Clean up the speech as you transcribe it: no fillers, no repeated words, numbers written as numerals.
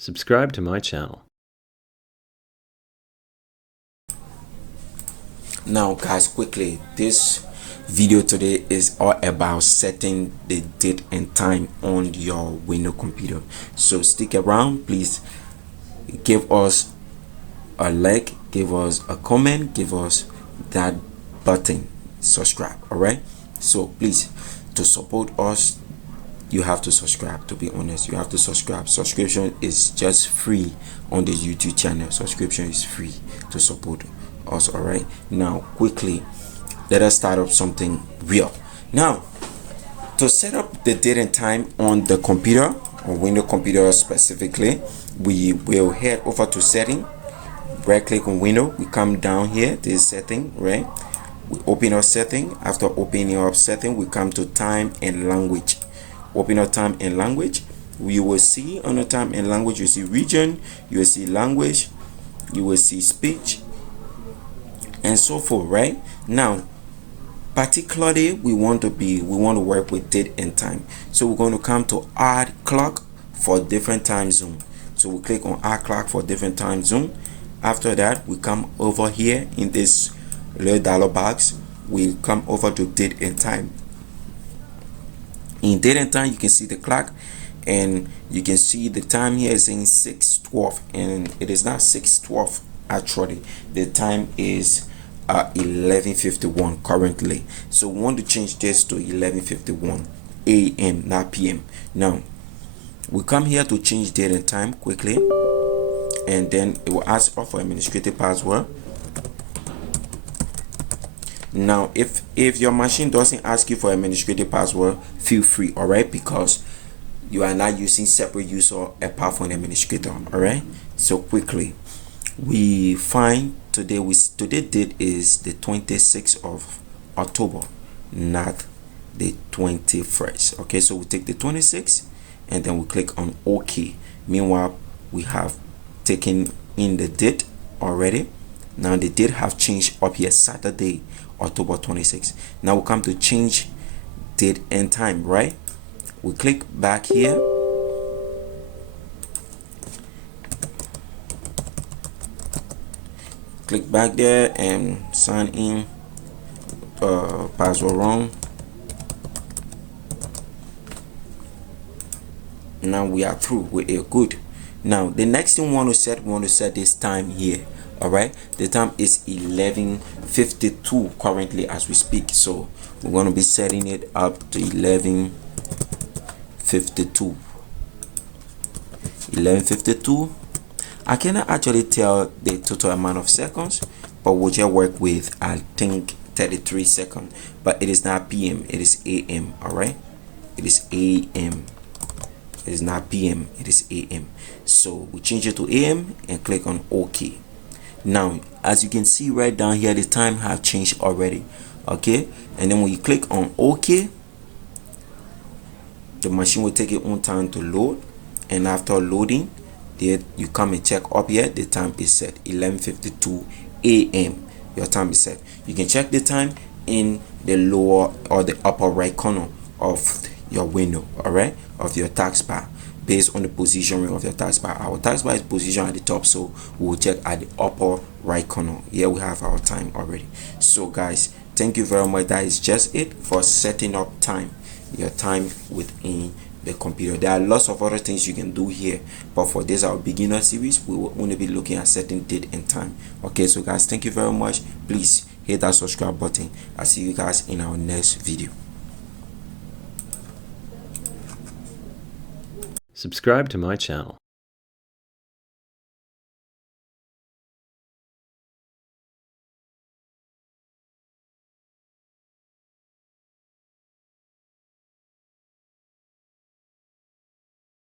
Subscribe to my channel. Now guys, quickly, this video today is all about setting the date and time on your Windows computer. So stick around, please. Give us a like, give us a comment, give us that button, subscribe. All right, so please, to support us, you have to subscribe. To be honest, you have to subscribe. Subscription is just free on the YouTube channel. Subscription is free to support us. All right, now quickly, let us start up something real. Now, to set up the date and time on the computer, on Windows computer specifically, we will head over to setting, right click on Windows, we come down here, this setting, right? We open our setting. After opening our setting, we come to time and language. Open our time and language. You will see on the time and language, you see region, you will see language, you will see speech, and so forth, right? Now, particularly we want to work with date and time, so we're going to come to add clock for different time zone. So we click on add clock for different time zone. After that, we come over here in this little dialog box, we come over to date and time. In date and time, you can see the clock, and you can see the time here is saying 6:12, and it is not 6:12. Actually, the time is 11:51 currently. So we want to change this to 11:51 a.m., not p.m. Now we come here to change date and time quickly, and then it will ask us for administrative password. Now if your machine doesn't ask you for administrative password, feel free, all right, because you are not using separate user apart from administrator. All right, so quickly, we find today date is the 26th of October, not the 21st. Okay, so we take the 26th and then we click on OK. Meanwhile, we have taken in the date already. Now the date have changed up here, Saturday, October 26th. Now we come to change date and time, right? We click back here. Click back there and sign in. Password wrong. Now we are through with it. Good. Now the next thing we want to set this time here. All right, the time is 11:52 currently as we speak, so we're going to be setting it up to 11:52. 11:52. I cannot actually tell the total amount of seconds, but we'll just work with, I think, 33 seconds. But it is not PM, it is AM. All right, it is AM. It is not PM, it is AM. So we change it to AM and click on OK. Now, as you can see right down here, the time have changed already. Okay, and then when you click on OK, the machine will take its own time to load, and after loading, there you come and check up here, the time is set 11:52 a.m. Your time is set. You can check the time in the lower or the upper right corner of your window, all right, of your taskbar, based on the positioning of your taskbar. Our taskbar is positioned at the top, so we will check at the upper right corner. Here we have our time already. So guys, thank you very much. That is just it for setting up your time within the computer. There are lots of other things you can do here, but for this our beginner series, we will only be looking at setting date and time. Okay, so guys, thank you very much. Please hit that subscribe button. I'll see you guys in our next video. Subscribe to my channel.